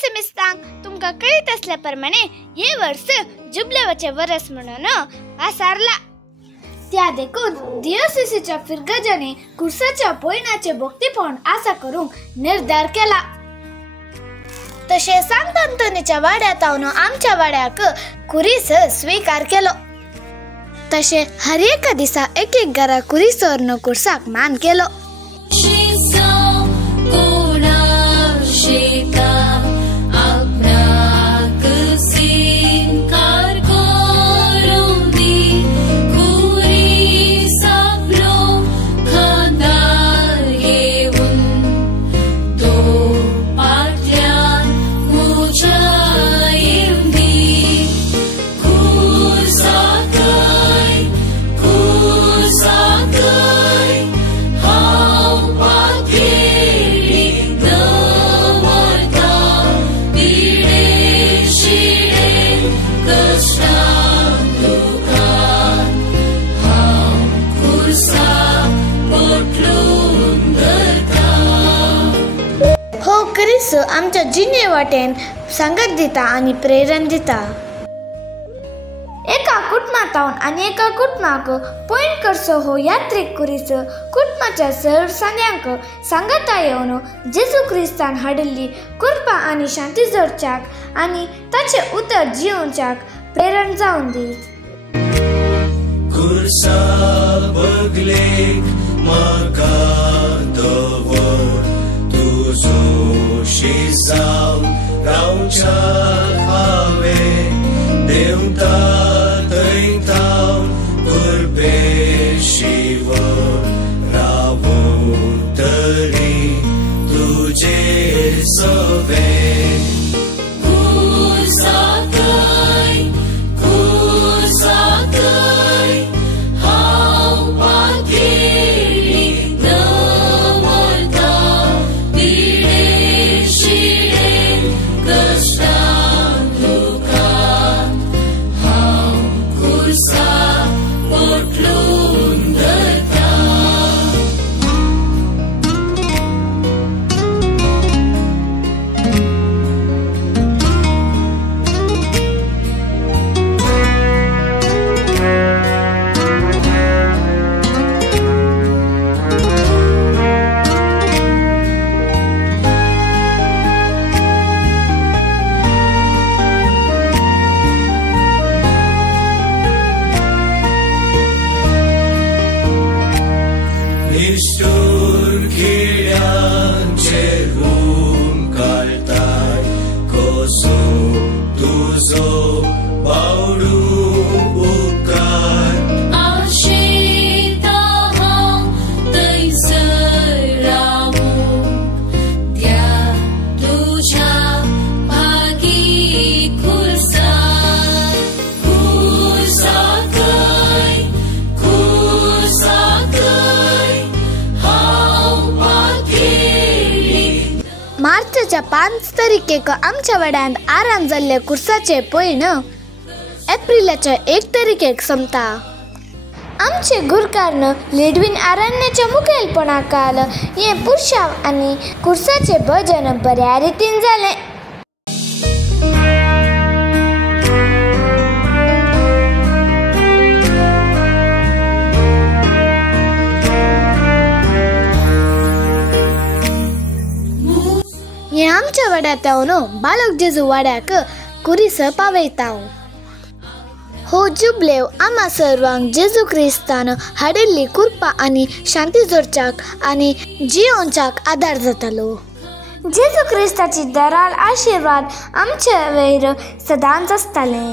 सेमिस्तांक तुमका कळीत असल्याप्रमाणे हे वर्ष जुबलेवाचे वर्ष म्हणून आसारला. त्या देखून दियोसिसीच्या फिरगजाने कुर्साच्या पोयनाचे भोगतीपण आसा करूंक निर्धार केला. तसे सांत अंतोनीच्या वाड्यात आवन आमच्या वाड्याक कुरीस स्वीकार केलो. तसे हर एका दिसा एक एक घरा कुरीसोरनो कुर्साक मान केलो. आमच्या जिने वाटेन संगत दिता आणि प्रेरण दिता. एका कुटुंबातावन आणि एका कुटुंबाक पॉइंट करसो हो यात्रेक कुरीस कुटुंबाच्या सदस्यांक सांगता येवन जेजू ख्रिस्तान हाडिल्ली कृपा आणि शांती जोडच्याक आणि ताचे उतर जिवोवच्याक प्रेरण जावन दीत. कुर्सा बगलेक म्हाका दवर तुजो शेजाव रावच्याक हांवें देंवता थंय थावन कुर्बे शिवर रावूं तरी तुजेर सवें. मार्चच्या 5 तारखेक आमच्या वाड्यात आराम जाल्ले कुर्साचे पयण एप्रिलाच्या 1 तारखेक संपता. आमचे गुरकारन लेडवीन आरण्याच्या मुखेलपणाखाल हे पुरशाव आणि कुर्साचे भजन बऱ्या रितीन जाले. हे आमच्या वाड्यात बालक जेजू वाड्याक कुरीस पावयता. हो जुबलेव आम्हा सर्वांक जेजू ख्रिस्तान हाडिल्ली कृपा आणि शांती जोडच्याक आणि जियोवच्याक आदार जातलो. जेजू ख्रिस्ताची दराळ आशीर्वाद आमचे वयर सदांच आसतले.